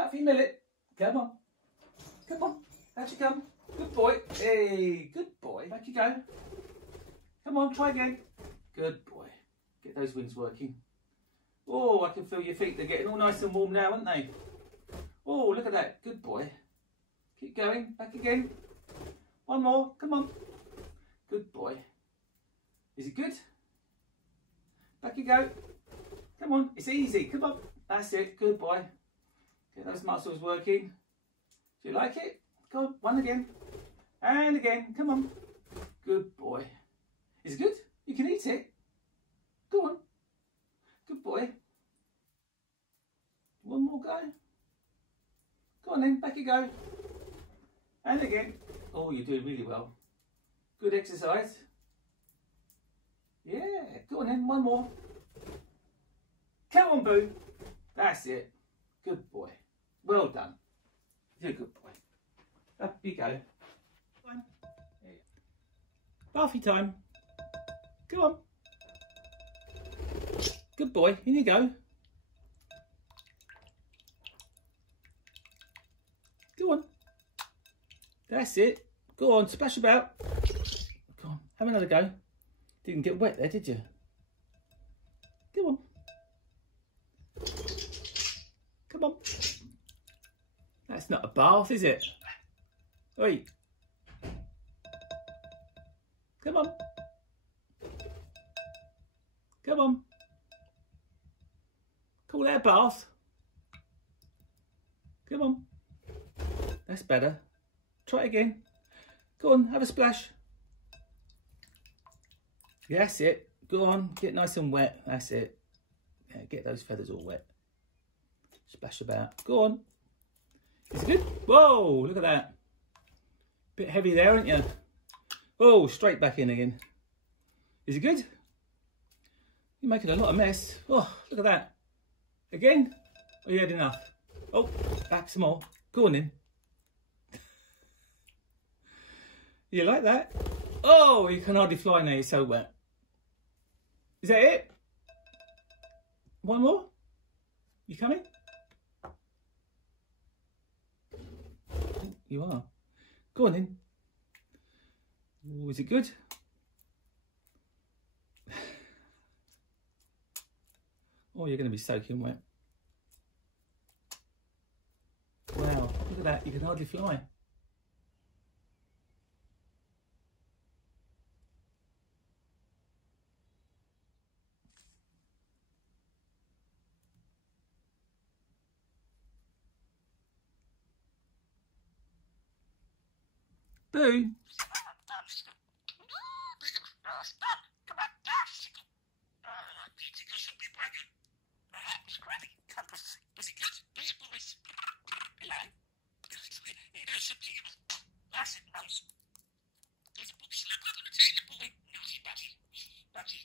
Back for your millet. Come on. Come on. Out you come. Good boy. Hey, good boy. Back you go. Come on, try again. Good boy. Get those wings working. Oh, I can feel your feet. They're getting all nice and warm now, aren't they? Oh, look at that. Good boy. Keep going. Back again. One more. Come on. Good boy. Is it good? Back you go. Come on. It's easy. Come on. That's it. Good boy. Get those muscles working. Do you like it? Go on. One again. And again. Come on. Good boy. Is it good? You can eat it. Go on. Good boy. One more go. Go on then. Back you go. And again. Oh, you're doing really well. Good exercise. Yeah. Go on then. One more. Come on, Boo. That's it. Good boy. Well done. You're a good boy. Up you go. Come on. Bathy time. Go on. Good boy. In you go. Go on. That's it. Go on. Splash about. Go on. Have another go. Didn't get wet there, did you? Go on. Come on. That's not a bath, is it? Oi. Come on. Come on. Call that a bath. Come on. That's better. Try it again. Go on, have a splash. Yeah, that's it. Go on, get nice and wet. That's it. Yeah, get those feathers all wet. Splash about. Go on. Is it good? Whoa, look at that. Bit heavy there, aren't you? Oh, straight back in again. Is it good? You're making a lot of mess. Oh, look at that. Again? Oh, you had enough? Oh, back some more. Go on in. You like that? Oh, you can hardly fly now, you're so wet. Is that it? One more? You coming? You are. Go on in. Ooh, is it good? Oh, you're going to be soaking wet. Wow, look at that. You can hardly fly. Boo. Budgie.